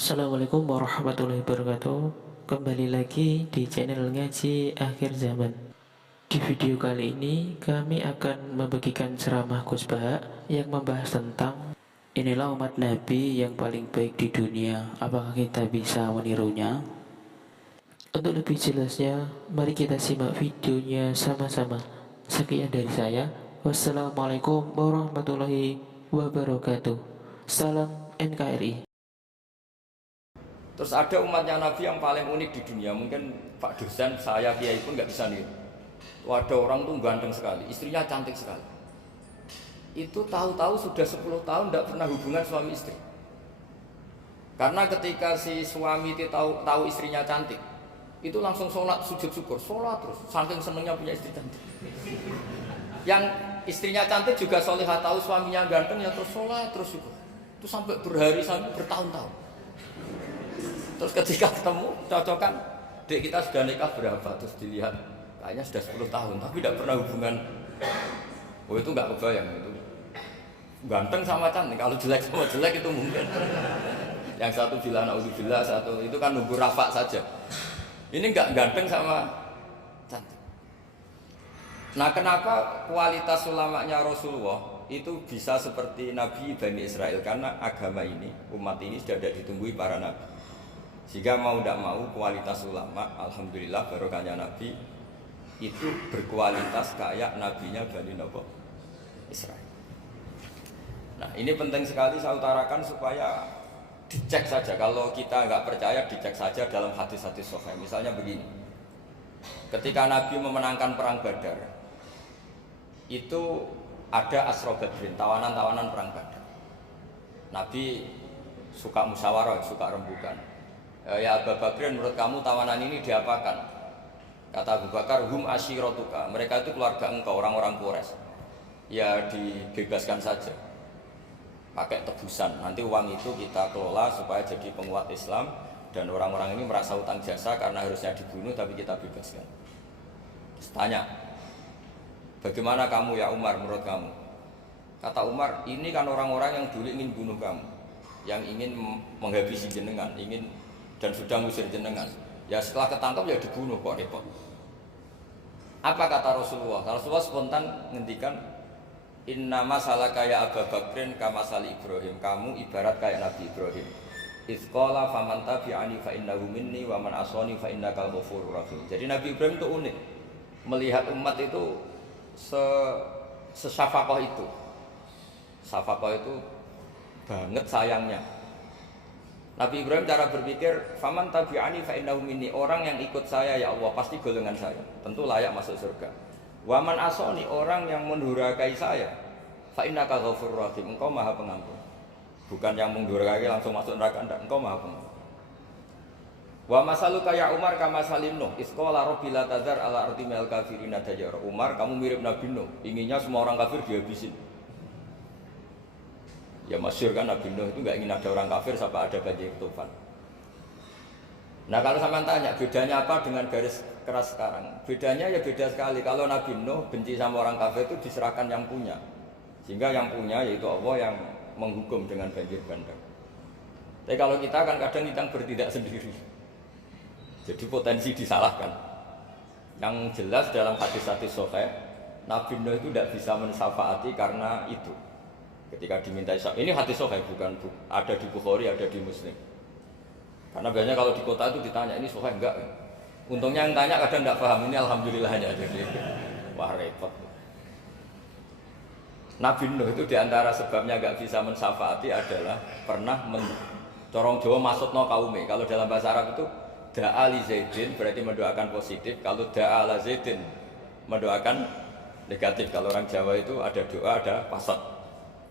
Assalamualaikum warahmatullahi wabarakatuh. Kembali lagi di channel Ngaji Akhir Zaman. Di video kali ini kami akan membagikan ceramah khutbah yang membahas tentang inilah umat Nabi yang paling baik di dunia. Apakah kita bisa menirunya? Untuk lebih jelasnya, mari kita simak videonya sama-sama. Sekian dari saya. Wassalamualaikum warahmatullahi wabarakatuh. Salam NKRI. Terus ada umatnya Nabi yang paling unik di dunia. Mungkin Pak dosen, saya, kiai pun nggak bisa nih. Ada orang tuh ganteng sekali, istrinya cantik sekali. Itu tahu-tahu sudah 10 tahun tidak pernah hubungan suami istri. Karena ketika si suami itu tahu istrinya cantik, itu langsung sholat sujud syukur, sholat terus, saking senengnya punya istri cantik. Yang istrinya cantik juga solihah, tahu suaminya ganteng ya terus sholat terus syukur. Itu sampai berhari sampai bertahun-tahun. Terus ketika ketemu cocokan, dek kita sudah nikah berapa? Terus dilihat, kayaknya sudah 10 tahun, tapi tidak pernah hubungan. Oh itu nggak kebayang itu. Ganteng sama cantik, kalau jelek sama jelek itu mungkin. Yang satu bilang naudzubillah, satu itu kan nunggu rafa saja. Ini nggak ganteng sama cantik. Nah kenapa kualitas ulamanya Rasulullah itu bisa seperti Nabi Bani Israel? Karena agama ini, umat ini sudah tidak ditunggui para nabi. Sehingga mau tidak mau kualitas ulama, alhamdulillah barokahnya Nabi itu berkualitas kayak nabinya Bani Israel. Nah ini penting sekali saya utarakan supaya dicek saja. Kalau kita nggak percaya, dicek saja dalam hadis-hadis sahih. Misalnya begini, ketika Nabi memenangkan perang Badar, itu ada Asra Badrin, tawanan-tawanan perang Badar. Nabi suka musyawarah, suka rembukan. Ya Abu Bakrin, menurut kamu tawanan ini diapakan? Kata Abu Bakar, hum asyiratuka, mereka itu keluarga engkau, orang-orang Quraisy. Ya dibebaskan saja, pakai tebusan. Nanti uang itu kita kelola supaya jadi penguat Islam, dan orang-orang ini merasa utang jasa karena harusnya dibunuh tapi kita bebaskan. Terus tanya, bagaimana kamu ya Umar, menurut kamu? Kata Umar, ini kan orang-orang yang dulu ingin bunuh kamu, yang ingin menghabisi jenengan, ingin dan sudah ngusir jenengan. Ya setelah ketangkap ya dibunuh, kok repot. Apa kata Rasulullah? Rasulullah spontan ngendikan, inna masalah kayak Abu Bakrin kamasali Ibrahim, kamu ibarat kayak Nabi Ibrahim. Izqala faman tabi'ani fa innahu minni wa man asani fa innakal ghafurur rahim. Jadi Nabi Ibrahim itu unik, melihat umat itu sesafaqah itu. Safaqah itu banget sayangnya. Nabi Ibrahim cara berpikir, faman tabi'ani fa innahu minni, orang yang ikut saya ya Allah pasti golongan saya, tentu layak masuk surga. Wa man asani, orang yang mendurhakai saya, fa innaka ghafurur rahim, engkau Maha Pengampun. Bukan yang mendurhakai langsung masuk neraka, enggak, engkau Maha Pengampun. Wa masaluka ya Umar kama salim Nuh, isqala rabbi la tazar ala ardi minal kafirina dajjara. Umar, kamu mirip Nabi Nuh, inginnya semua orang kafir dihabisin. Ya masyhur kan Nabi Nuh itu nggak ingin ada orang kafir sampai ada banjir tufan. Nah kalau sama tanya bedanya apa dengan garis keras sekarang? Bedanya ya beda sekali. Kalau Nabi Nuh benci sama orang kafir itu diserahkan yang punya, sehingga yang punya yaitu Allah yang menghukum dengan banjir bandang. Tapi kalau kita kan kadang kita bertindak sendiri, jadi potensi disalahkan. Yang jelas dalam hadis-hadis sahih, Nabi Nuh itu tidak bisa mensyafaati karena itu. Ketika diminta ini hadis sahih, bukan ada di Bukhari, ada di Muslim. Karena biasanya kalau di kota itu ditanya ini sahih enggak. Untungnya yang tanya kadang enggak paham, ini alhamdulillahnya jadi wah repot. Nabi Nuh itu diantara sebabnya enggak bisa mensyafaati adalah pernah corong Jawa maksudno kaume. Kalau dalam bahasa Arab itu da'a li Zaidin berarti mendoakan positif, kalau da'a la Zaidin mendoakan negatif. Kalau orang Jawa itu ada doa, ada pasat.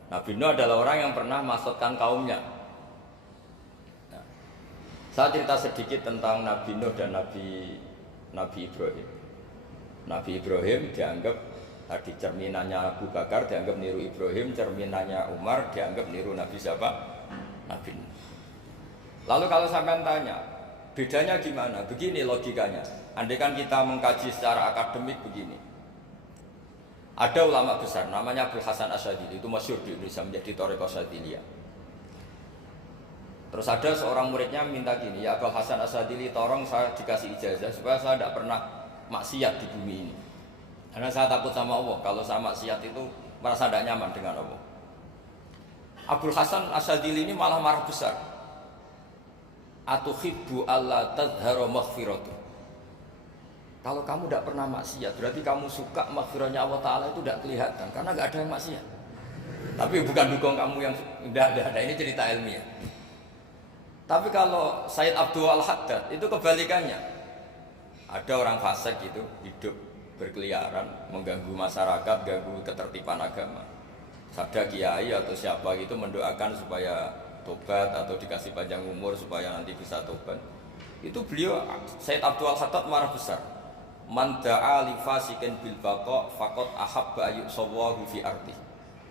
Nabi Nuh adalah orang yang pernah maksudkan kaumnya. Nah, saya cerita sedikit tentang Nabi Nuh dan Nabi Ibrahim. Nabi Ibrahim dianggap tadi cerminannya Abu Bakar, dianggap niru Ibrahim, cerminannya Umar, dianggap niru Nabi siapa? Nabi Nuh. Lalu kalau sampai tanya, bedanya gimana? Begini logikanya. Andai kan kita mengkaji secara akademik begini. Ada ulama besar namanya Abdul Hasan Asyadzili, itu masyhur di Indonesia menjadi Thariqah Syadziliyah. Terus ada seorang muridnya minta gini, ya Abul Hasan Asadili, tolong saya dikasih ijazah supaya saya tidak pernah maksiat di bumi ini. Karena saya takut sama Allah, kalau saya maksiat itu merasa tidak nyaman dengan Allah. Abul Hasan Asadili ini malah marah besar. Atuhibbu alla tadhara maghfiratuh. Kalau kamu tidak pernah maksiat, berarti kamu suka maghfirahnya Allah Ta'ala itu tidak kelihatan, karena nggak ada yang maksiat. Tapi bukan dukung kamu yang tidak ada, ini cerita ilmiah. Tapi kalau Sayyid Abdul Al-Haddad itu kebalikannya. Ada orang fasik gitu, hidup berkeliaran, mengganggu masyarakat, ganggu ketertiban agama. Ada kiai atau siapa gitu mendoakan supaya tobat atau dikasih panjang umur supaya nanti bisa tobat. Itu beliau Sayyid Abdul Al-Haddad marah besar. Man da'a li fasikin bil baqa faqad ahabba ayyusawahu fi ardi.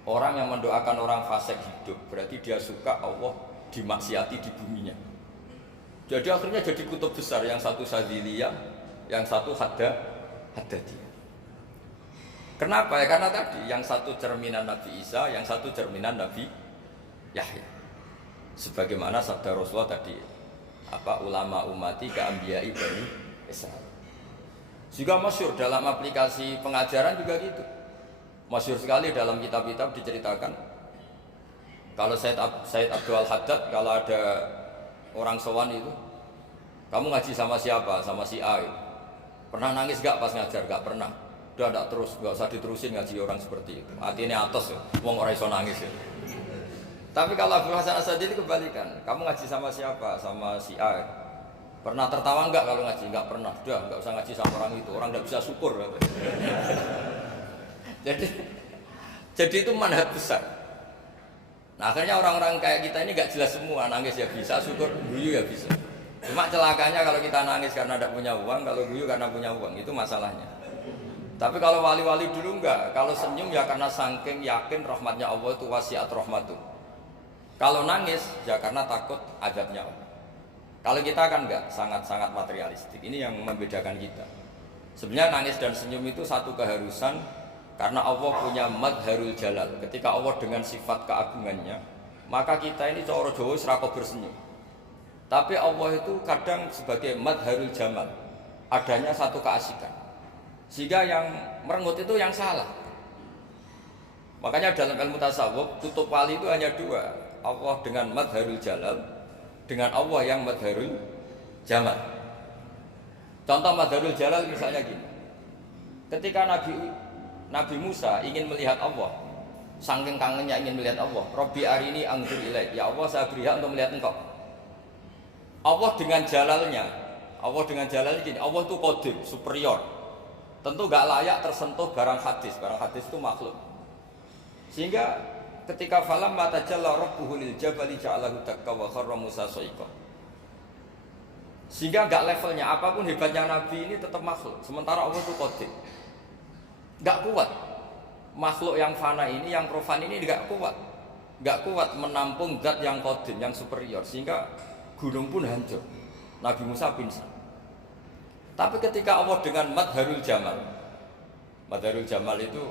Orang yang mendoakan orang fasik hidup berarti dia suka Allah dimaksiati di buminya. Jadi akhirnya jadi kutub besar, yang satu Sadiliyah, yang satu Haddadiyah. Kenapa ya? Karena tadi yang satu cerminan Nabi Isa, yang satu cerminan Nabi Yahya. Sebagaimana sabda Rasulullah tadi, apa ulama ummati ka anbiya'i bani Israil. Juga masyhur dalam aplikasi pengajaran juga gitu. Masyhur sekali dalam kitab-kitab diceritakan. Kalau Sayyid Abdul Al-Haddad, kalau ada orang sowan itu, kamu ngaji sama siapa? Sama si A itu. Pernah nangis gak pas ngajar? Gak pernah. Udah gak terus, gak usah diterusin ngaji orang seperti itu. Hatinya atas ya, wong ora iso nangis ya. Tapi kalau Abul Hasan Asadili kebalikan, kamu ngaji sama siapa? Sama si A. Pernah tertawa enggak kalau ngaji? Enggak pernah. Udah, enggak usah ngaji sama orang itu. Orang enggak bisa syukur. Jadi itu manhaj besar. Nah, akhirnya orang-orang kayak kita ini enggak jelas semua. Nangis ya bisa, syukur, guyu ya bisa. Cuma celakanya kalau kita nangis karena tidak punya uang, kalau guyu karena punya uang, itu masalahnya. Tapi kalau wali-wali dulu enggak. Kalau senyum ya karena saking yakin rahmatnya Allah itu wasiat rahmatuh. Kalau nangis ya karena takut azabnya Allah. Kalau kita kan enggak, sangat-sangat materialistik. Ini yang membedakan kita. Sebenarnya nangis dan senyum itu satu keharusan karena Allah punya madharul jalal. Ketika Allah dengan sifat keagungannya, maka kita ini coro Jawa serako bersenyum. Tapi Allah itu kadang sebagai madharul jamal, adanya satu keasikan. Sehingga yang merengut itu yang salah. Makanya dalam ilmu tasawuf, kutub wali itu hanya dua. Allah dengan madharul jalal, dengan Allah yang madharul jamal. Contoh madharul jalal misalnya gini. Ketika Nabi Musa ingin melihat Allah, saking kangennya ingin melihat Allah, Robbi arini anzur ilaik, ya Allah saya beri hak untuk melihat engkau. Allah dengan jalalnya gini, Allah itu qadim, superior. Tentu gak layak tersentuh barang hadis itu makhluk. Sehingga ketika falam mata jalla rabbuhu lil jabali ja'alahu dakka wa kharra Musa sa'iqa. Sehingga enggak levelnya, apapun hebatnya Nabi ini tetap makhluk. Sementara Allah itu qadim. Enggak kuat. Makhluk yang fana ini, yang profan ini enggak kuat. Enggak kuat menampung zat yang qadim, yang superior. Sehingga gunung pun hancur. Nabi Musa pingsan. Tapi ketika Allah dengan madharul jamal itu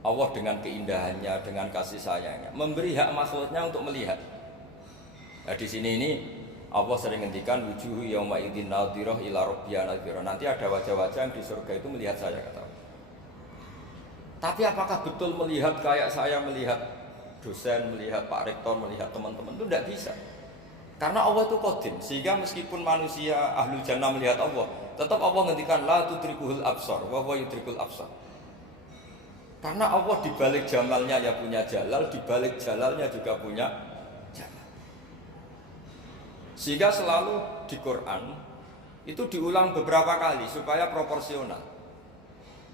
Allah dengan keindahannya, dengan kasih sayangnya, memberi hak makhluknya untuk melihat. Nah, di sini ini Allah sering ngendikan wujuhu yauma idzin nadhirah ila rabbiha nadhirah. Nanti ada wajah-wajah yang di surga itu melihat saya, kata Allah. Tapi apakah betul melihat kayak saya melihat dosen, melihat Pak Rektor, melihat teman-teman itu tidak bisa. Karena Allah itu qadim, sehingga meskipun manusia ahlul jannah melihat Allah, tetap Allah ngendikan la tudrikuhul absar wa huwa yudrikul absar. Karena Allah di balik jamalnya ya punya jalal, di balik jalalnya juga punya jamal. Sehingga selalu di Quran itu diulang beberapa kali supaya proporsional.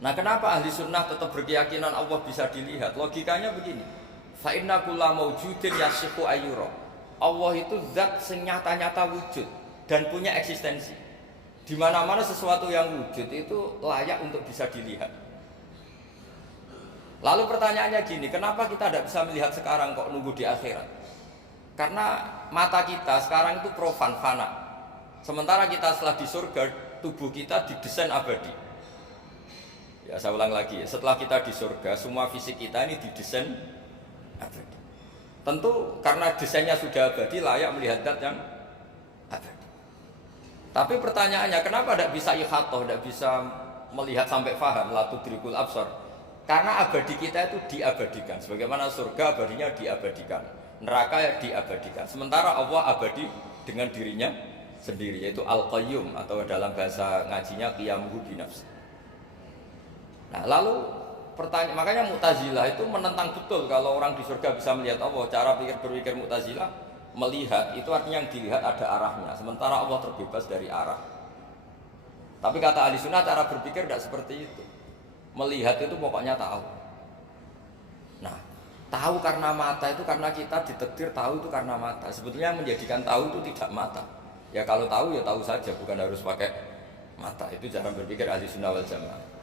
Nah, kenapa ahli sunnah tetap berkeyakinan Allah bisa dilihat? Logikanya begini. Fa inna kulla maujudin yashiqu ayyura. Allah itu zat senyata-nyata wujud dan punya eksistensi. Di mana-mana sesuatu yang wujud itu layak untuk bisa dilihat. Lalu pertanyaannya gini, kenapa kita tidak bisa melihat sekarang kok nunggu di akhirat? Karena mata kita sekarang itu profan, fana. Sementara kita setelah di surga, tubuh kita didesain abadi. Ya, saya ulang lagi, setelah kita di surga, semua fisik kita ini didesain abadi. Tentu karena desainnya sudah abadi layak melihat zat yang abadi. Tapi pertanyaannya kenapa tidak bisa ikhatoh, tidak bisa melihat sampai faham la tudrikul absar? Karena abadi kita itu diabadikan. Sebagaimana surga abadinya diabadikan, neraka ya diabadikan. Sementara Allah abadi dengan dirinya sendiri, yaitu Al-Qayyum atau dalam bahasa ngajinya qiyamuhu binafsi. Nah, lalu pertanyaan, makanya Mu'tazilah itu menentang betul kalau orang di surga bisa melihat Allah. Cara berpikir Mu'tazilah, melihat itu artinya yang dilihat ada arahnya, sementara Allah terbebas dari arah. Tapi kata ahli sunnah cara berpikir tidak seperti itu. Melihat itu pokoknya tahu. Nah, tahu karena mata itu karena kita ditakdir tahu itu karena mata. Sebetulnya yang menjadikan tahu itu tidak mata. Ya kalau tahu ya tahu saja, bukan harus pakai mata. Itu cara berpikir ahli sunnah wal jamaah.